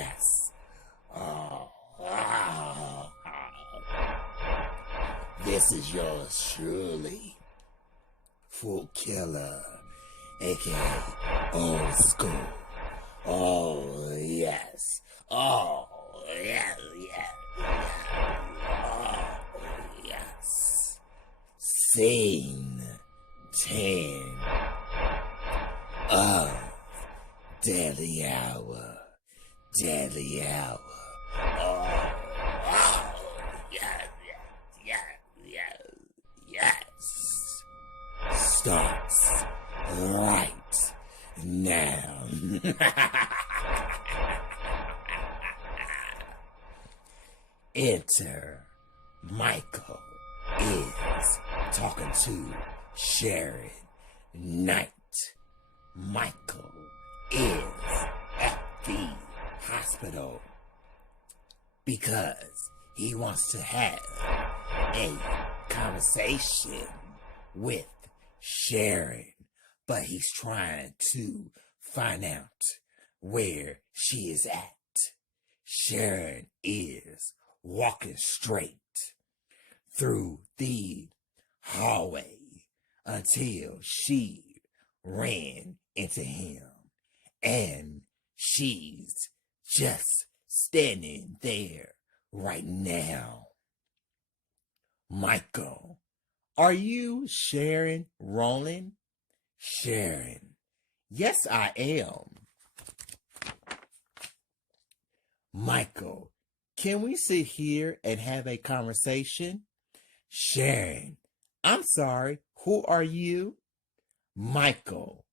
yes. Oh, ah. This is yours truly, Fruit Killer, aka Old School. Oh, yes. Oh, yes, yes, yes. Oh, yes. Scene 10 of Deadly Hour. Deadly Hour. Oh, oh, yes, yes, yes, yes, yes. Starts right now. Enter Michael is talking to Sharon Knight. Michael is at the hospital because he wants to have a conversation with Sharon, but he's trying to find out where she is at. Sharon is walking straight through the hallway until she ran into him, and she's just standing there right now. Michael, are you Sharon Rowland? Sharon, yes, I am. Michael, can we sit here and have a conversation? Sharon, I'm sorry, who are you? Michael,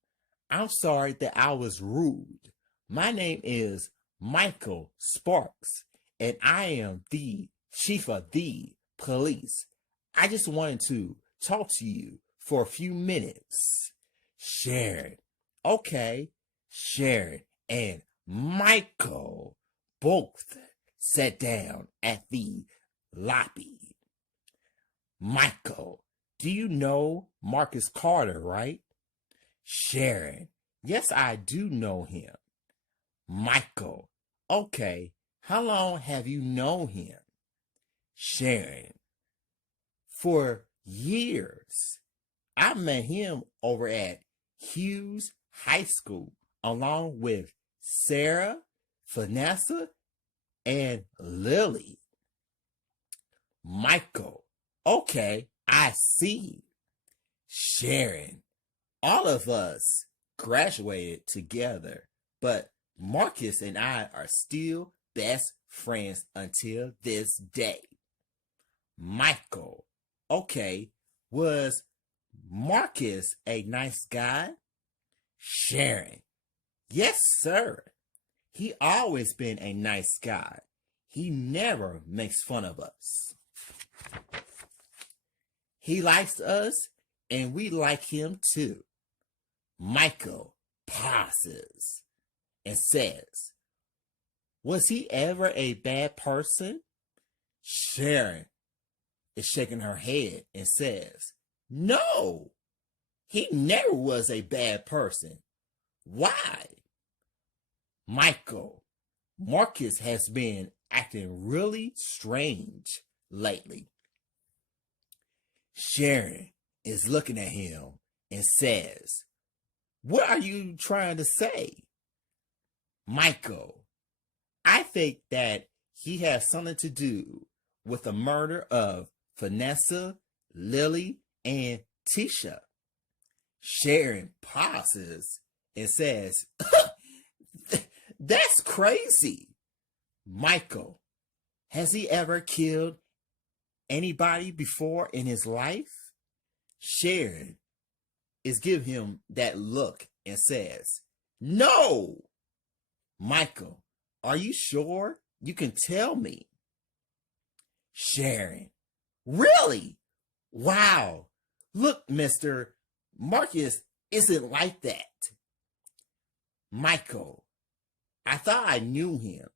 I'm sorry that I was rude. My name is Michael Sparks, and I am the chief of the police. I just wanted to talk to you for a few minutes. Sharon, okay. Sharon and Michael both sat down at the lobby. Michael, do you know Marcus Carter, right? Sharon, yes, I do know him. Michael, okay, how long have you known him? Sharon, for years. I met him over at Hughes High School along with Sarah, Vanessa, and Lily. Michael, okay, I see. Sharon, all of us graduated together, but Marcus and I are still best friends until this day. Michael, okay, was Marcus a nice guy? Sharon, yes, sir. He always been a nice guy. He never makes fun of us. He likes us, and we like him too. Michael pauses and says, was he ever a bad person? Sharon is shaking her head and says, no, he never was a bad person. Why? Michael, Marcus has been acting really strange lately. Sharon is looking at him and says, what are you trying to say? Michael, I think that he has something to do with the murder of Vanessa, Lily, and Tisha. Sharon pauses and says, that's crazy. Michael, has he ever killed anybody before in his life? Sharon is giving him that look and says, no. Michael, are you sure? You can tell me. Sharon, really? Wow. Look, Mr. Marcus isn't like that. Michael, I thought I knew him.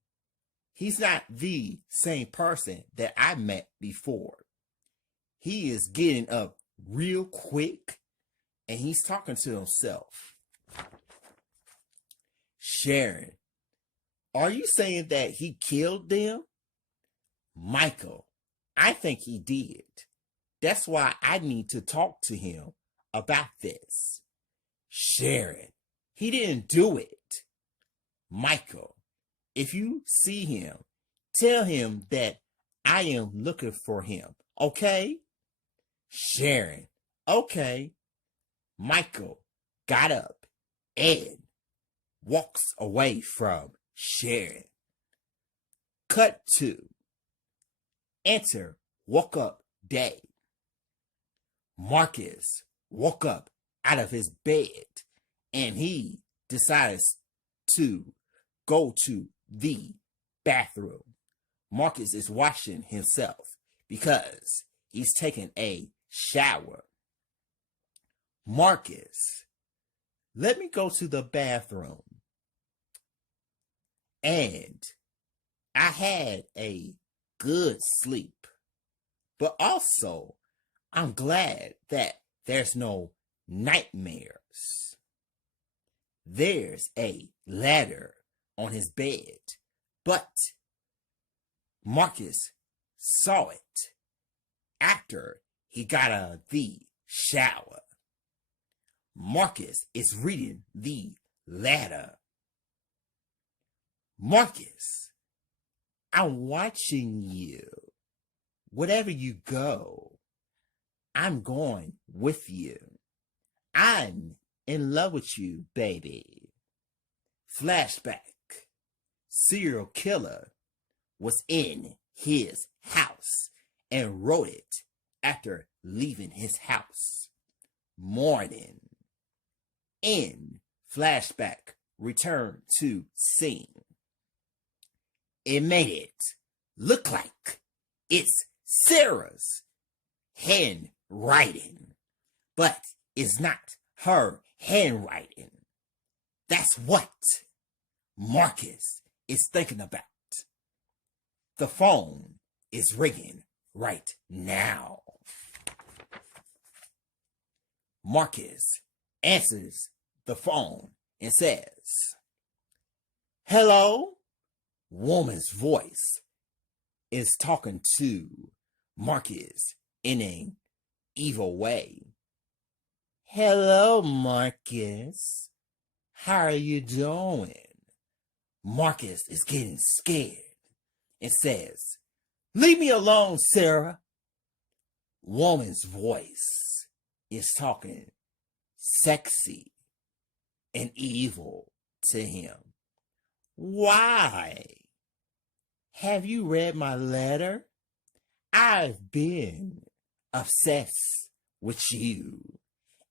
He's not the same person that I met before. He is getting up real quick and he's talking to himself. Sharon, Are you saying that he killed them? Michael, I think he did. That's why I need to talk to him about this. Sharon, he didn't do it. Michael, if you see him, tell him that I am looking for him, okay? Sharon, okay. Michael got up and walks away from Sharon. Cut to enter woke up day. Marcus woke up out of his bed and he decides to go to the bathroom. Marcus is washing himself because he's taking a shower. Marcus, let me go to the bathroom. And I had a good sleep, but also I'm glad that there's no nightmares. There's a ladder on his bed, but Marcus saw it after he got out of the shower. Marcus is reading the ladder. Marcus, I'm watching you. Wherever you go, I'm going with you. I'm in love with you, baby. Flashback. Serial killer was in his house and wrote it after leaving his house. Morning. In flashback, return to scene. It made it look like it's Sarah's handwriting, but it's not her handwriting. That's what Marcus is thinking about. The phone is ringing right now. Marcus answers the phone and says, "Hello?" Woman's voice is talking to Marcus in an evil way. "Hello, Marcus. How are you doing?" Marcus is getting scared and says, "Leave me alone, Sarah." Woman's voice is talking sexy and evil to him. "Why? Have you read my letter? I've been obsessed with you,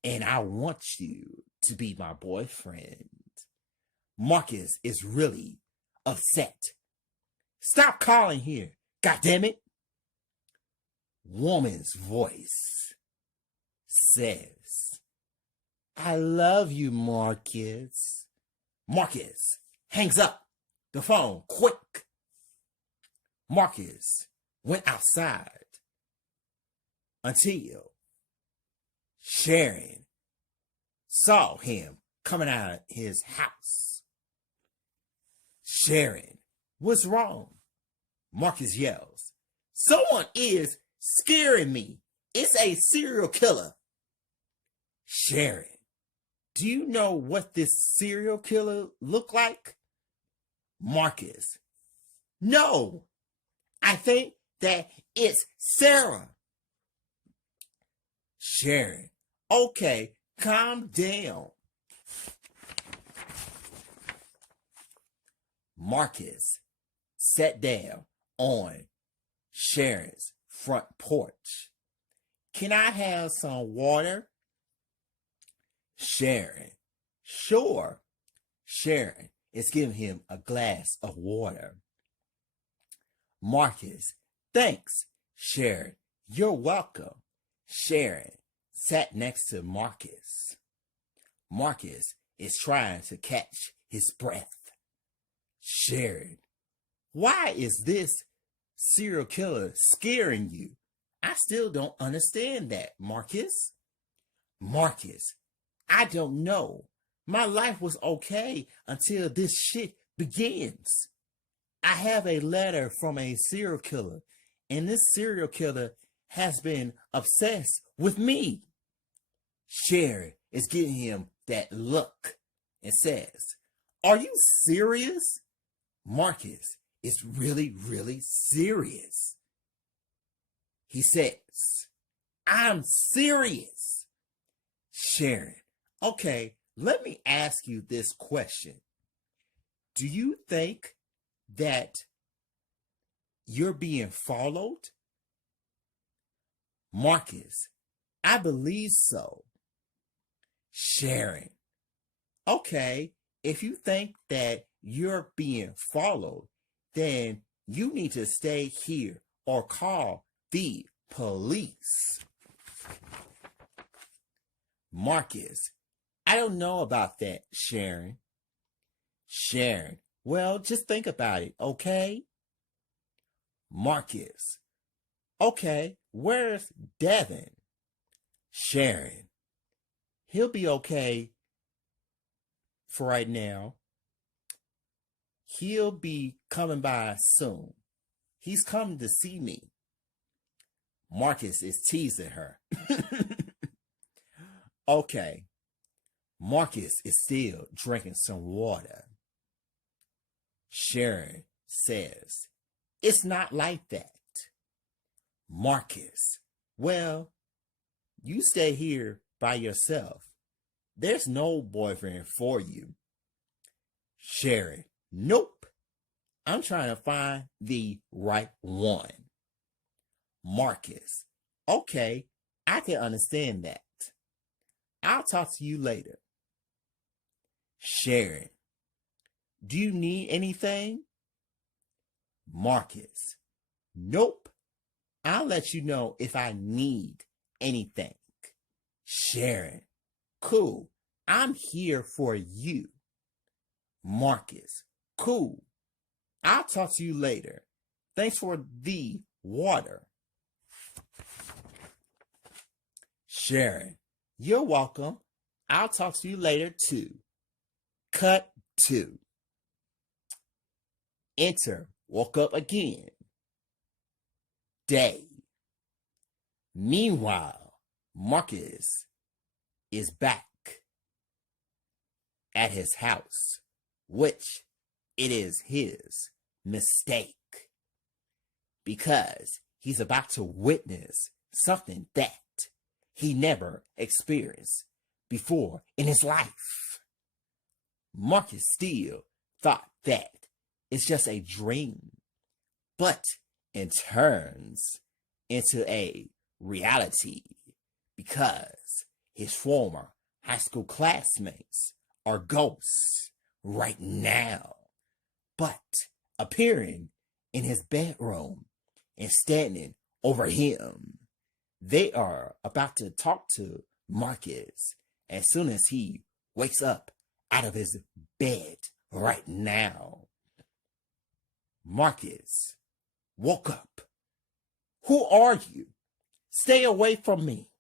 and I want you to be my boyfriend." Marcus is really upset. "Stop calling here, goddammit." Woman's voice says, "I love you, Marcus." Marcus hangs up the phone quick. Marcus went outside until Sharon saw him coming out of his house. Sharon, what's wrong? Marcus yells, "Someone is scaring me. It's a serial killer." Sharon, do you know what this serial killer looked like? Marcus, no, I think that it's Sarah. Sharon, okay, calm down. Marcus sat down on Sharon's front porch. "Can I have some water?" Sharon, sure. Sharon is giving him a glass of water. Marcus, thanks. Sharon, you're welcome. Sharon sat next to Marcus. Marcus is trying to catch his breath. Sharon, why is this serial killer scaring you? I still don't understand that, Marcus. Marcus, I don't know. My life was okay until this shit begins. I have a letter from a serial killer, and this serial killer has been obsessed with me. Sherry is giving him that look and says, "Are you serious?" Marcus is really, really serious. He says, "I'm serious." Sharon, okay, let me ask you this question. Do you think that you're being followed? Marcus, I believe so. Sharon, okay, if you think that you're being followed, then you need to stay here or call the police. Marcus, I don't know about that, Sharon. Sharon, well, just think about it, okay? Marcus, okay, where's Devin? Sharon, he'll be okay for right now. He'll be coming by soon. He's coming to see me. Marcus is teasing her. Okay. Marcus is still drinking some water. Sharon says, "It's not like that." Marcus, well, you stay here by yourself. There's no boyfriend for you. Sharon, nope. I'm trying to find the right one. Marcus, okay, I can understand that. I'll talk to you later. Sharon, do you need anything? Marcus, nope. I'll let you know if I need anything. Sharon, cool. I'm here for you. Marcus, cool. I'll talk to you later. Thanks for the water. Sharon, you're welcome. I'll talk to you later too. Cut 2. Enter, woke up again. Day. Meanwhile, Marcus is back at his house, which it is his mistake because he's about to witness something that he never experienced before in his life. Marcus still thought that it's just a dream, but it turns into a reality because his former high school classmates are ghosts right now, but appearing in his bedroom and standing over him. They are about to talk to Marcus as soon as he wakes up out of his bed right now. Marcus woke up. Who are you? Stay away from me.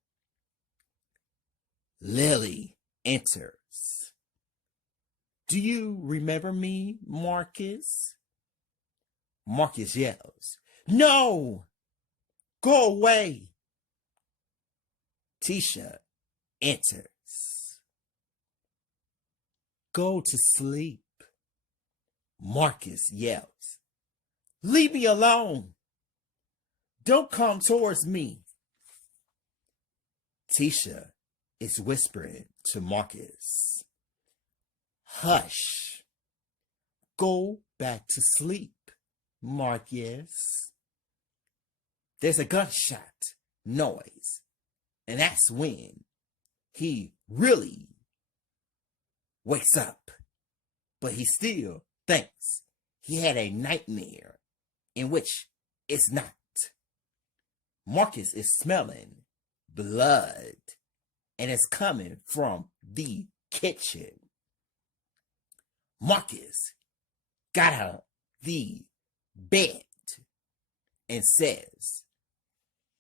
Lily enters. Do you remember me, Marcus? Marcus yells, "No! Go away!" Tisha enters. "Go to sleep." Marcus yells, "Leave me alone! Don't come towards me." Tisha is whispering to Marcus, "Hush. Go back to sleep, Marcus." There's a gunshot noise, and that's when he really wakes up. But he still thinks he had a nightmare in which it's not. Marcus is smelling blood, and it's coming from the kitchen. Marcus got out of the bed and says,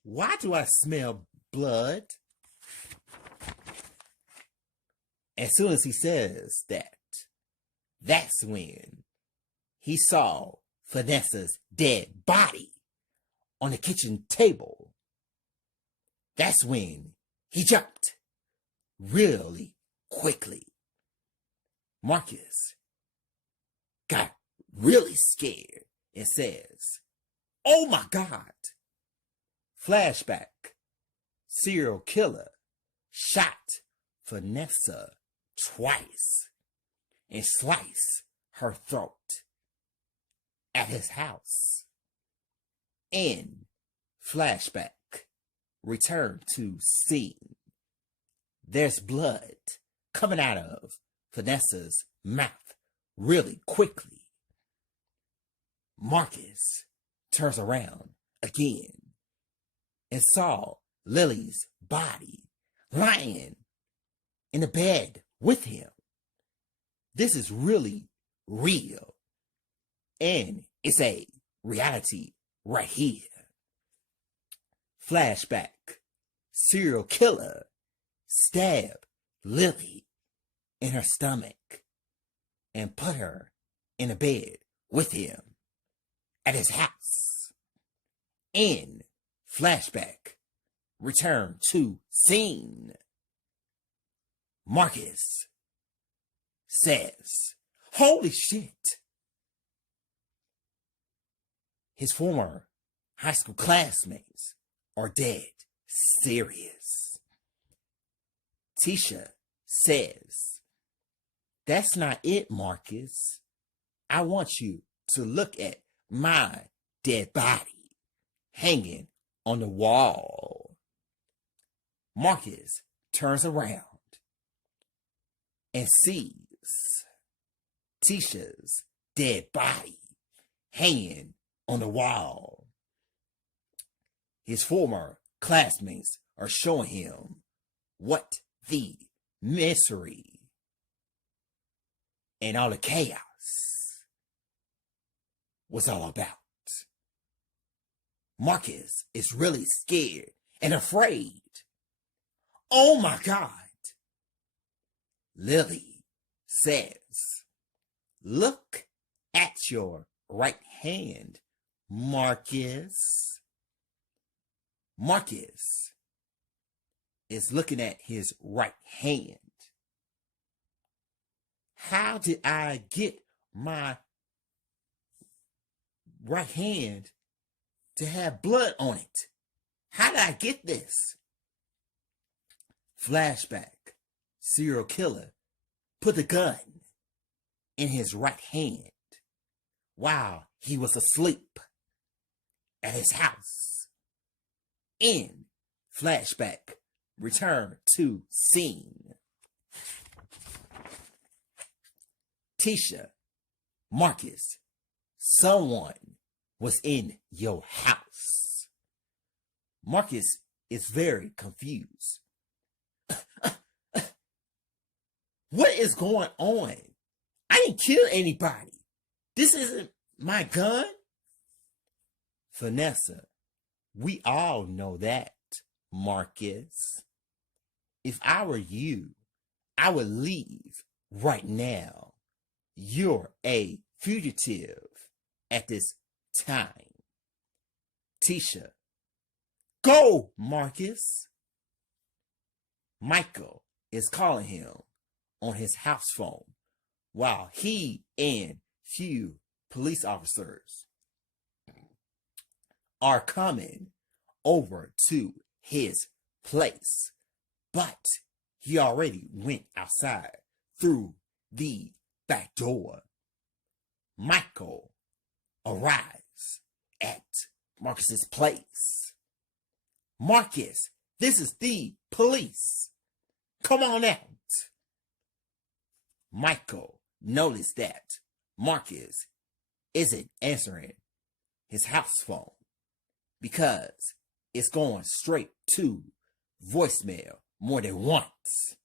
"Why do I smell blood?" As soon as he says that, that's when he saw Vanessa's dead body on the kitchen table. That's when he jumped really quickly. Marcus got really scared and says, "Oh my God." Flashback. Serial killer shot Vanessa twice and sliced her throat at his house. In flashback, return to scene. There's blood coming out of Vanessa's mouth really quickly. Marcus turns around again and saw Lily's body lying in the bed with him. This is really real, and it's a reality right here. Flashback. Serial killer stabbed Lily in her stomach and put her in a bed with him at his house. In flashback, return to scene. Marcus says, "Holy shit." His former high school classmates are dead serious. Tisha says, "That's not it, Marcus. I want you to look at my dead body hanging on the wall." Marcus turns around and sees Tisha's dead body hanging on the wall. His former classmates are showing him what the misery and all the chaos was all about. Marcus is really scared and afraid. Oh my God. Lily says, "Look at your right hand, Marcus." Marcus is looking at his right hand. How did I get my right hand to have blood on it? How did I get this? Flashback. Serial killer put the gun in his right hand while he was asleep at his house. In flashback, return to scene. Tisha, Marcus, someone was in your house. Marcus is very confused. What is going on? I didn't kill anybody. This isn't my gun. Vanessa, we all know that, Marcus. If I were you, I would leave right now. You're a fugitive at this time. Tisha, go, Marcus. Michael is calling him on his house phone while he and few police officers are coming over to his place, but he already went outside through the back door. Michael arrives at Marcus's place. "Marcus, this is the police. Come on out." Michael noticed that Marcus isn't answering his house phone because it's going straight to voicemail more than once.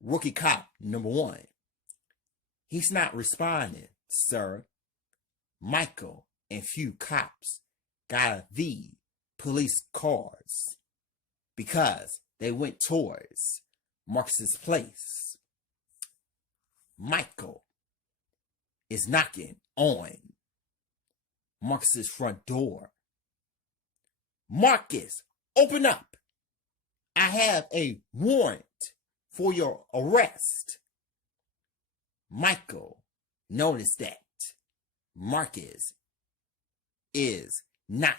Rookie cop number 1. "He's not responding, sir." Michael and few cops got the police cars because they went towards Marcus's place. Michael is knocking on Marcus's front door. Marcus, open up. I have a warrant for your arrest. Michael noticed that Marcus is not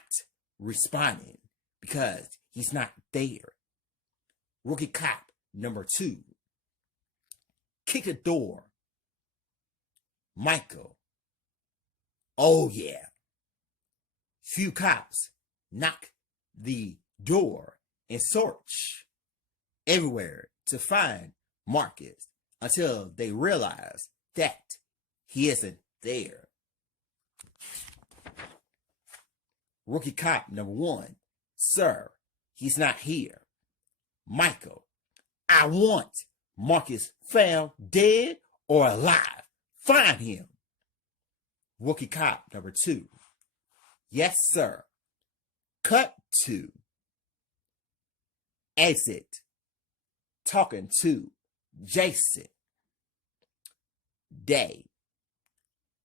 responding because he's not there. Rookie cop number 2 kicked the door. Michael, oh yeah. Few cops knock the door and search everywhere to find Marcus until they realize that he isn't there. Rookie cop number 1, sir, he's not here. Michael, I want Marcus found dead or alive. Find him. Rookie cop number 2, yes, sir. Cut to exit talking to Jason Day.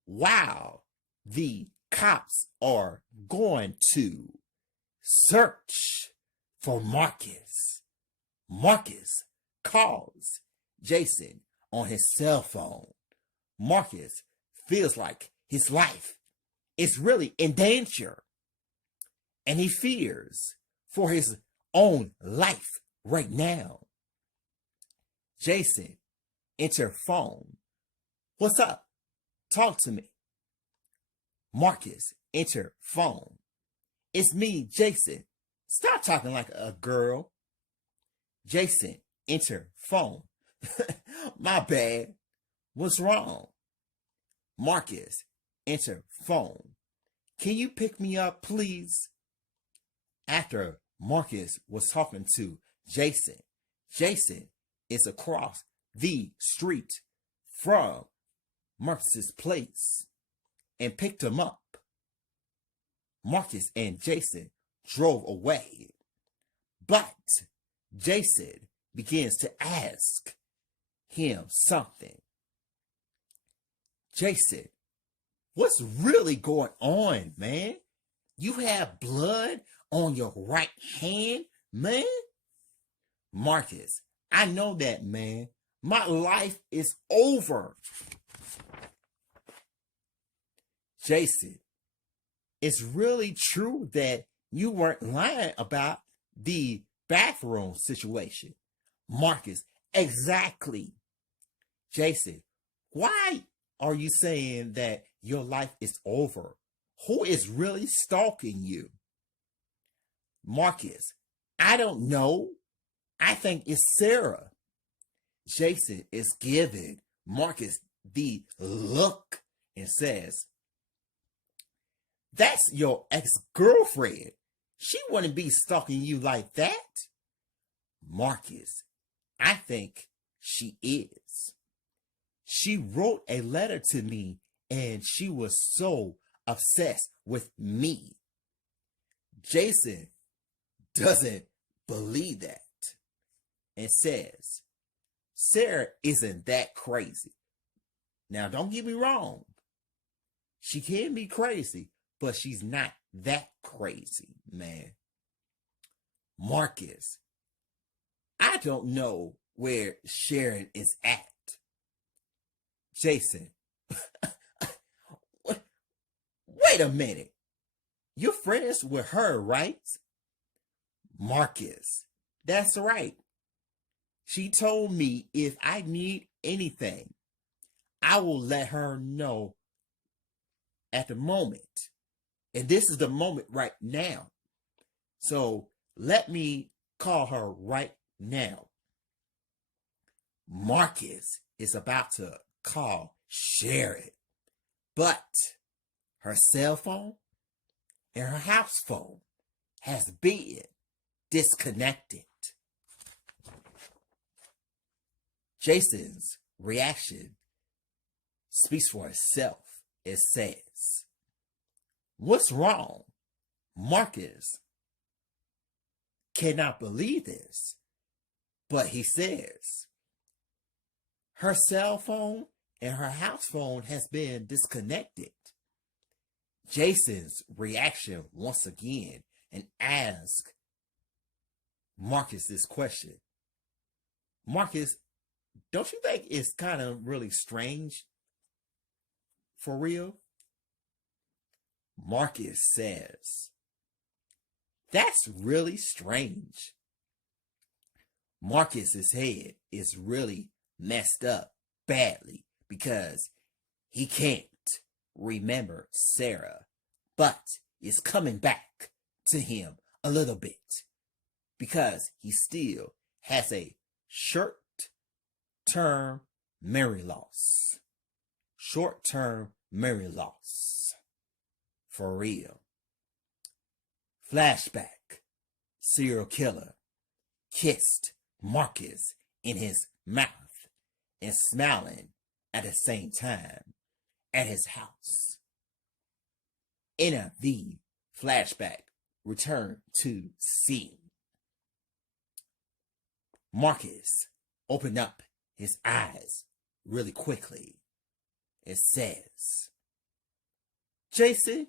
While the cops are going to search for Marcus, Marcus calls Jason on his cell phone. Marcus feels like his life is really in danger, and he fears for his own life right now. Jason, enter phone. What's up? Talk to me. Marcus, enter phone. It's me, Jason. Stop talking like a girl. Jason, enter phone. My bad. What's wrong? Marcus, enter phone. Can you pick me up, please? After Marcus was talking to Jason, Jason is across the street from Marcus's place and picked him up. Marcus and Jason drove away, but Jason begins to ask him something. Jason, what's really going on, man? You have blood on your right hand, man? Marcus, I know that, man. My life is over. Jason, it's really true that you weren't lying about the bathroom situation. Marcus, exactly. Jason, why are you saying that your life is over? Who is really stalking you? Marcus, I don't know. I think it's Sarah. Jason is giving Marcus the look and says, that's your ex-girlfriend. She wouldn't be stalking you like that. Marcus, I think she is. She wrote a letter to me and she was so obsessed with me. Jason doesn't believe that and says, Sarah isn't that crazy. Now, don't get me wrong. She can be crazy, but she's not that crazy, man. Marcus, I don't know where Sharon is at. Jason, wait a minute. You're friends with her, right? Marcus, that's right. She told me if I need anything, I will let her know at the moment. And this is the moment right now. So let me call her right now. Marcus is about to call Sharon, but her cell phone and her house phone has been disconnected. Jason's reaction speaks for itself. It says, what's wrong? Marcus cannot believe this, but he says, her cell phone and her house phone has been disconnected. Jason's reaction once again and ask Marcus this question. Marcus, don't you think it's kind of really strange? For real? Marcus says, that's really strange. Marcus's head is really messed up badly because he can't remember Sarah, but it's coming back to him a little bit because he still has a short-term memory loss. Short-term memory loss. For real. Flashback. Serial killer kissed Marcus in his mouth and smiling at the same time at his house. In the flashback, return to scene. Marcus opened up his eyes really quickly. It says, Jason,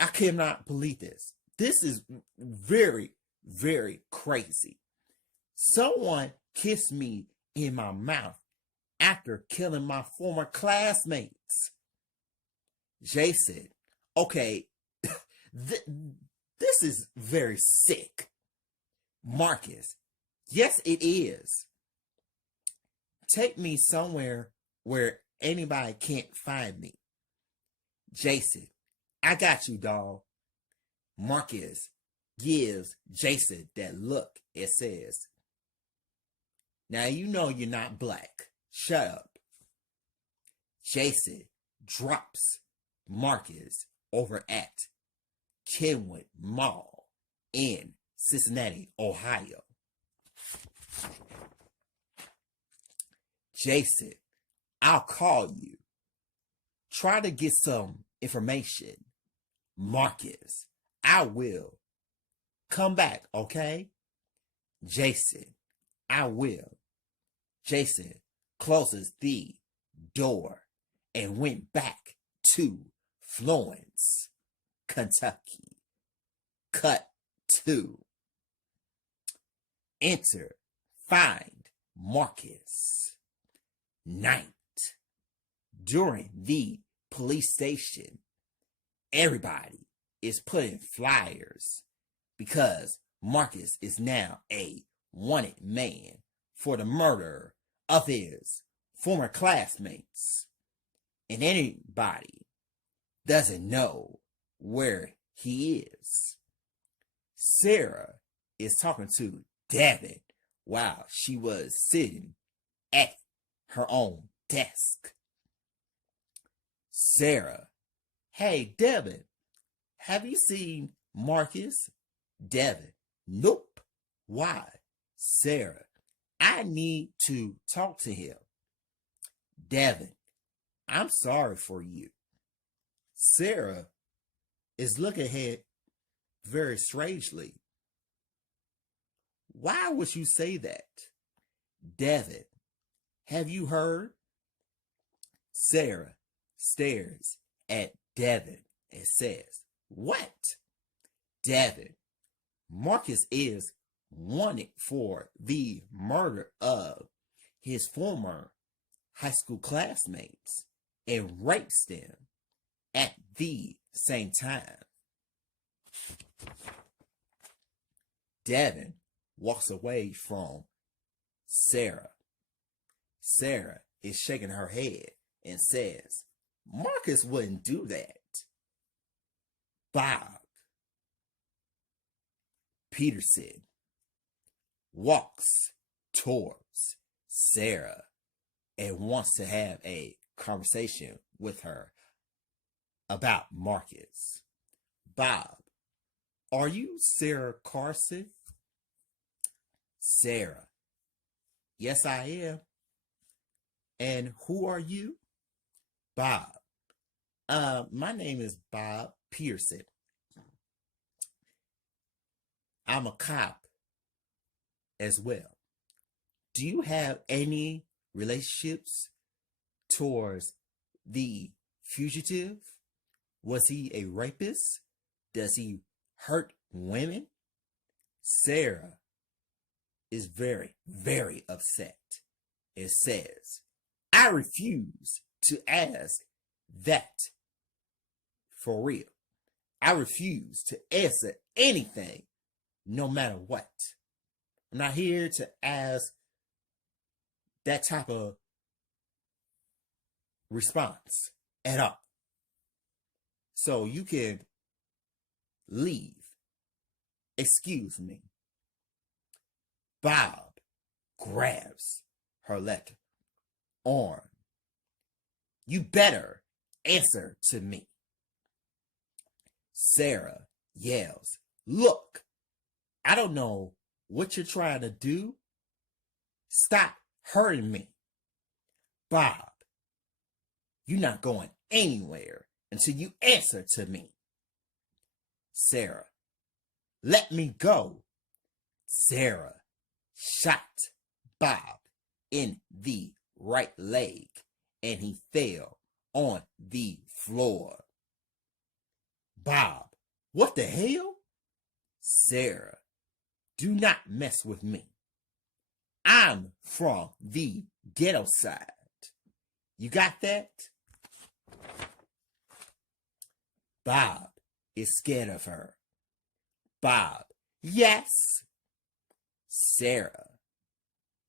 I cannot believe this. This is very, very crazy. Someone kissed me in my mouth after killing my former classmates. Jason, okay, this is very sick. Marcus, yes, it is. Take me somewhere where anybody can't find me. Jason, I got you, dawg. Marcus gives Jason that look. It says, now you know you're not black. Shut up. Jason drops Marcus over at Kenwood Mall in Cincinnati, Ohio. Jason, I'll call you. Try to get some information. Marcus, I will. Come back, okay? Jason, I will. Jason closes the door and went back to Florence, Kentucky. Cut 2. Enter, find Marcus. Night. During the police station, everybody is putting flyers because Marcus is now a wanted man for the murder of his former classmates. And anybody doesn't know where he is. Sarah is talking to Devin while she was sitting at her own desk. Sarah, hey, Devin, have you seen Marcus? Devin, nope. Why? Sarah, I need to talk to him. Devin, I'm sorry for you. Sarah is looking ahead very strangely. Why would you say that? Devin, have you heard? Sarah stares at Devin and says, what? Devin, Marcus is wanted for the murder of his former high school classmates and rapes them at the same time. Devin walks away from Sarah. Sarah is shaking her head and says, Marcus wouldn't do that. Bob Peterson walks towards Sarah and wants to have a conversation with her about Marcus. Bob, are you Sarah Carson? Sarah, yes, I am. And who are you? Bob, my name is Bob Pearson. I'm a cop as well. Do you have any relationships towards the fugitive? Was he a rapist? Does he hurt women? Sarah is very, very upset. It says, I refuse to ask that for real. I refuse to answer anything, no matter what. I'm not here to ask that type of response at all. So you can leave. Excuse me. Bob grabs her left arm. You better answer to me. Sarah yells, look, I don't know what you're trying to do. Stop hurting me. Bob, you're not going anywhere until you answer to me. Sarah, let me go. Sarah shot Bob in the right leg and he fell on the floor. Bob, what the hell? Sarah, do not mess with me. I'm from the ghetto side. You got that? Bob is scared of her. Bob, yes. Sarah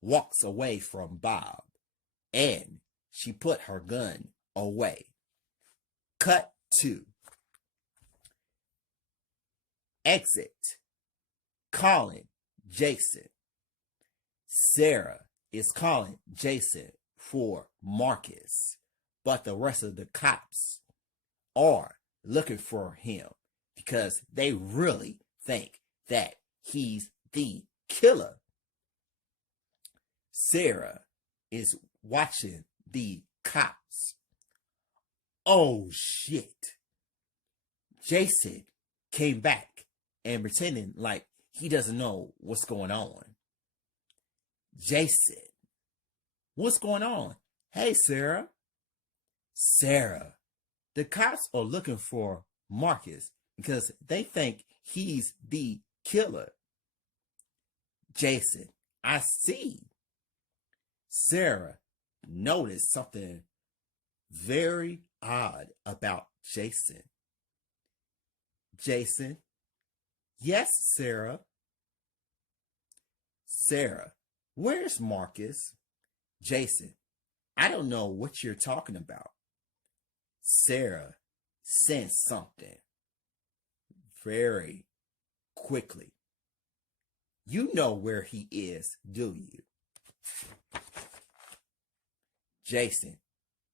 walks away from Bob and she put her gun away. Cut to exit. Calling Jason. Sarah is calling Jason for Marcus, but the rest of the cops are looking for him because they really think that he's the killer. Sarah is watching the cops. Oh shit. Jason came back and pretending like he doesn't know what's going on. Jason, what's going on? Hey, Sarah. Sarah, the cops are looking for Marcus because they think he's the killer. Jason, I see. Sarah noticed something very odd about Jason. Jason, yes, Sarah. Sarah, where's Marcus? Jason, I don't know what you're talking about. Sarah sensed something very quickly. You know where he is, do you? Jason,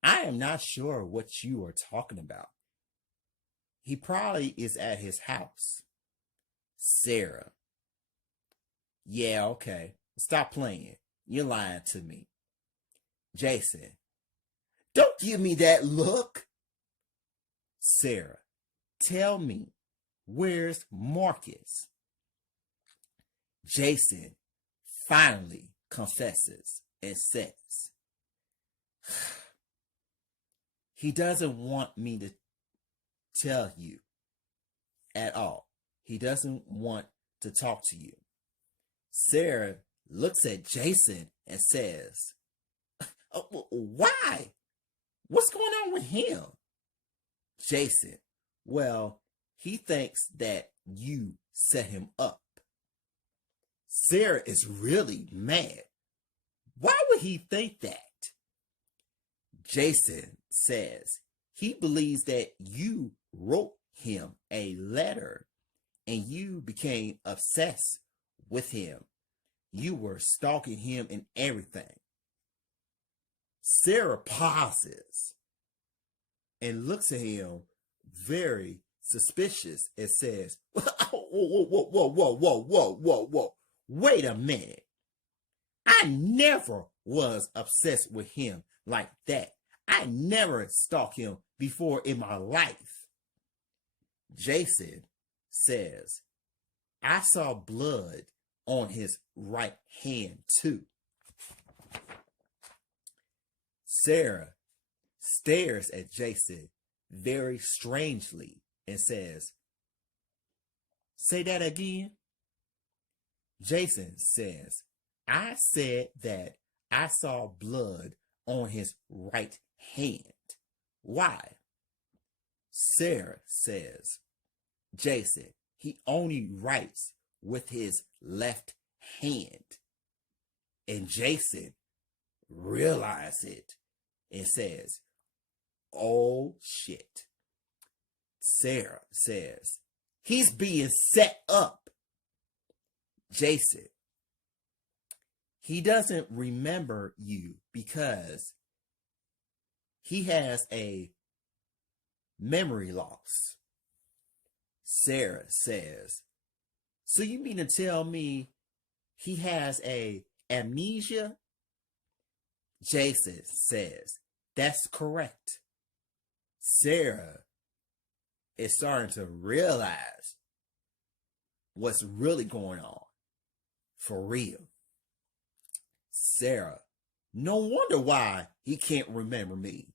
I am not sure what you are talking about. He probably is at his house. Sarah, yeah, okay. Stop playing. You're lying to me. Jason, don't give me that look. Sarah, tell me, where's Marcus? Jason finally confesses and says, he doesn't want me to tell you at all. He doesn't want to talk to you. Sarah looks at Jason and says, why? What's going on with him? Jason, well, he thinks that you set him up. Sarah is really mad. Why would he think that? Jason says he believes that you wrote him a letter and you became obsessed with him. You were stalking him and everything. Sarah pauses and looks at him very suspicious and says, whoa. Wait a minute. I never was obsessed with him like that. I never stalked him before in my life. Jason says, I saw blood on his right hand too. Sarah stares at Jason very strangely and says, "Say that again." Jason says, "I said that I saw blood on his right hand. Why?" Sarah says, "Jason, he only writes with his left hand." And Jason realizes it and says, "Oh shit." Sarah says, "He's being set up." Jason, "He doesn't remember you because he has a memory loss." Sarah says, "So you mean to tell me he has a amnesia?" Jason says, "That's correct." Sarah is starting to realize what's really going on for real. Sarah, "No wonder why he can't remember me.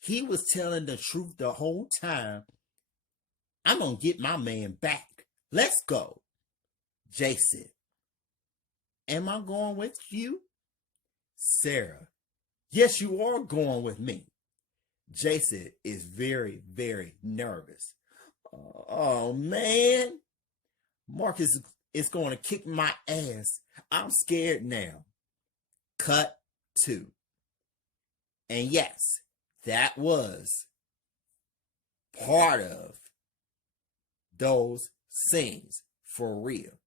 He was telling the truth the whole time. I'm gonna get my man back. Let's go." Jason, "Am I going with you?" Sarah, "Yes, you are going with me." Jason is very, very nervous. "Oh man, Marcus is going to kick my ass. I'm scared now." Cut 2. And yes, that was part of those scenes for real.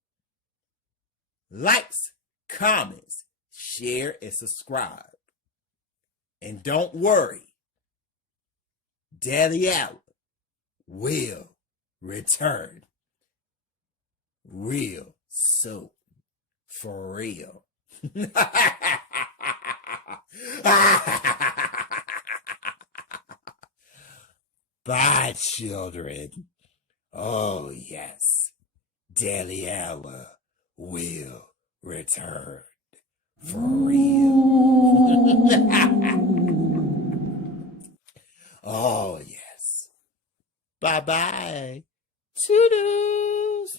Likes, comments, share, and subscribe. And don't worry, Daily Hour will return real soon. For real. Bye, children. Oh, yes. Daily Hour will return for real. Oh, yes. Bye-bye. Toodles.